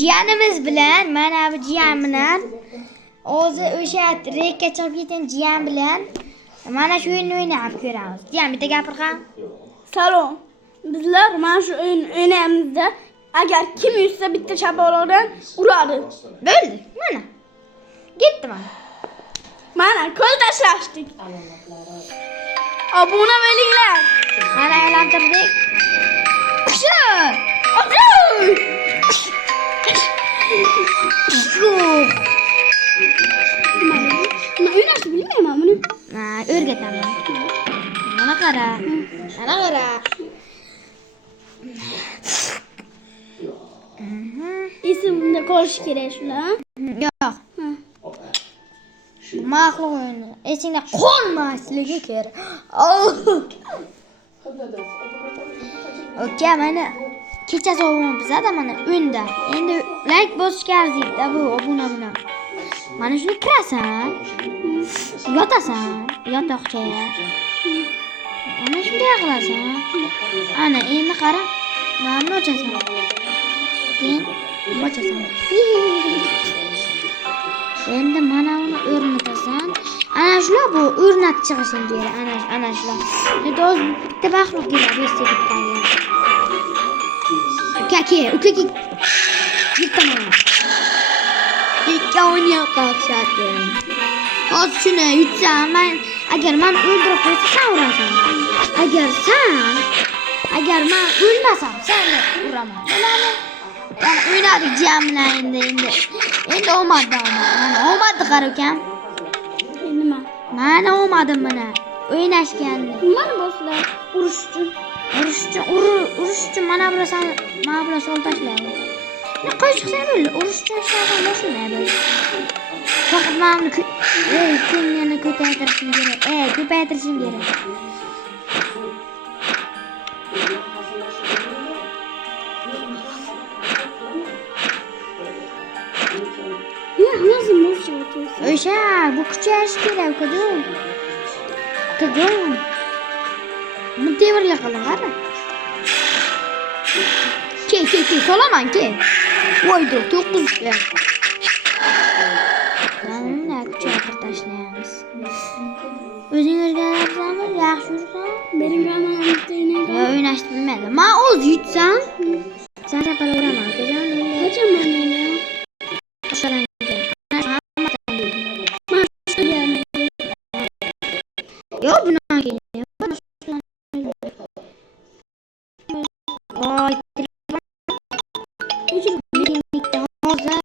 jiyanimiz bilan, mana bu jiyan bilan o'zi o'sha rekka chiqib ketgan jiyan bilan mana shu o'yinni o'ynab ko'ramiz. Jiyan bitta gapir ham. Salom. Bizlar mana shu o'yin o'ynayapmizda. Agar kim yutsa bitta shapaloqdan uradi. Bo'ldi. Mana. Ketdi mana. Mana qo'l tashlashdik. Obuna bo'linglar. Mana aylantirdik. Shu. Mana o'ynashni bilmayman buni. Ha, o'rgataman. Mana qara. Mana qara. Esimda qolishi kerak shular. Yo'q. Ma'qul o'yin. Esingda qolmasligi kerak. Oka, mana kechasi o'ynayapmiz-da mana o'nda. Endi like bosishga arziydi bu obuna bilan. Mana shuni kirasan. Yotasan, yotoqcha. Mana shunday qilasan. Ana endi qara. Mana ochasan. Keyin ochasan. Endi mana uni o'rnatasan. Ana shular bu o'rnatib chiqishing kerak. Ana shular. Endi o'z bitta baxtli keladi bizga bitta. Uka. Bitta mana. Ikki o'ynay qolishadi. Hozir shuni yutsam, agar men o'ldirib qo'ysam, sen urasan. Agar men o'lmasam, sen uraman. Yani o'ynadik jam bilan endi omaddan. Mana omadni qara ukam. Nima? Mana omadim mana. O'ynashganda. Mana boslar urush uchun mana bular sol tashlaydi. Ne qo'shiqsan bo'ldi. Urush uchun ishlardan boshlanadi. Faqat mana ko'nglini ko'paytirishim kerak. Ko'paytirishim kerak. Nasıl boşça atıyorsun? O'sha, bu kuchayish kerak, ukadon. Buni temirli qiling, qara. Ke, solaman, ke. Voydo, 9 ber. Mana kuchaytirib tashlaymiz. O'zing o'rganayapsanmi? Yaxshi ursan? Benim kanalımda Yo, o'ynashni bilmaydi. Men o'z yutsam, sen chapala uraman, ukajon. Qachon men o'ynayman? Yo, bundan keyin. Voy, hozir